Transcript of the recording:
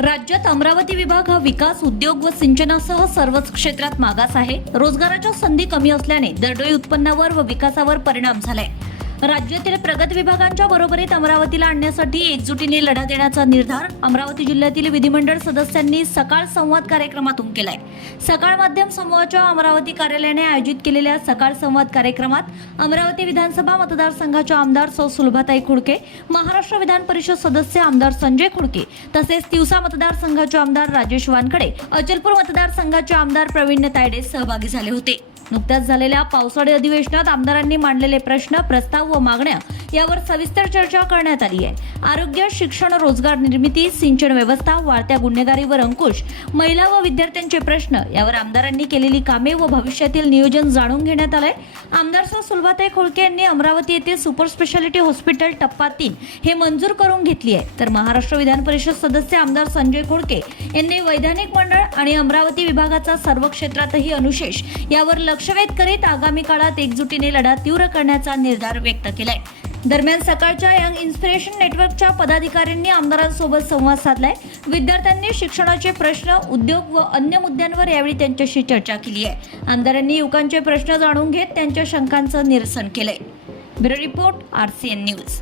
राज्यात अमरावती विभाग हा विकास उद्योग व सिंचनासह सर्वच क्षेत्रात मागास आहे. रोजगाराच्या संधी कमी असल्याने दरडोई उत्पन्नावर व विकासावर परिणाम झालाय. राज्यातील प्रगत विभागांच्या बरोबरीत अमरावतीला आणण्यासाठी एकजुटीने लढा देण्याचा निर्धार अमरावती जिल्ह्यातील विधिमंडळ सदस्यांनी सकाळ संवाद कार्यक्रमातून केलाय. सकाळ माध्यम समूहाच्या अमरावती कार्यालयाने आयोजित केलेल्या सकाळ संवाद कार्यक्रमात अमरावती विधानसभा मतदारसंघाच्या आमदार सौ सुलभाताई खुडके महाराष्ट्र विधान परिषद सदस्य आमदार संजय खुडके तसेच तिवसा मतदारसंघाचे आमदार राजेश वानखडे अचलपूर मतदारसंघाचे आमदार प्रवीण तायडे सहभागी झाले होते. नुकत्याच झालेल्या पावसाळी अधिवेशनात आमदारांनी मांडलेले प्रश्न प्रस्ताव व मागण्या यावर सविस्तर चर्चा करण्यात आली आहे. आरोग्य शिक्षण रोजगार निर्मिती सिंचन व्यवस्था वाढत्या गुन्हेगारीवर अंकुश महिला व विद्यार्थ्यांचे प्रश्न यावर आमदारांनी केलेली कामे व भविष्यातील नियोजन जाणून घेण्यात आलंय. आमदार सर सुलभाताई खोळके यांनी अमरावती येथे सुपर स्पेशालिटी हॉस्पिटल टप्पा तीन हे मंजूर करून घेतली आहे. तर महाराष्ट्र विधान परिषद सदस्य आमदार संजय खोडके यांनी वैधानिक मंडळ आणि अमरावती विभागाचा सर्व क्षेत्रातही अनुशेष यावर लक्ष वेध करीत आगामी काळात एकजुटीने लढा तीव्र करण्याचा निर्धार व्यक्त केलाय. दरम्यान सकाळच्या यंग इन्स्पिरेशन नेटवर्कच्या पदाधिकाऱ्यांनी आमदारांसोबत संवाद साधलाय. विद्यार्थ्यांनी शिक्षणाचे प्रश्न उद्योग व अन्य मुद्द्यांवर यावेळी त्यांच्याशी चर्चा केली आहे. आमदारांनी युवकांचे प्रश्न जाणून घेत त्यांच्या शंकांचं निरसन केलंय. Bureau report R C N news.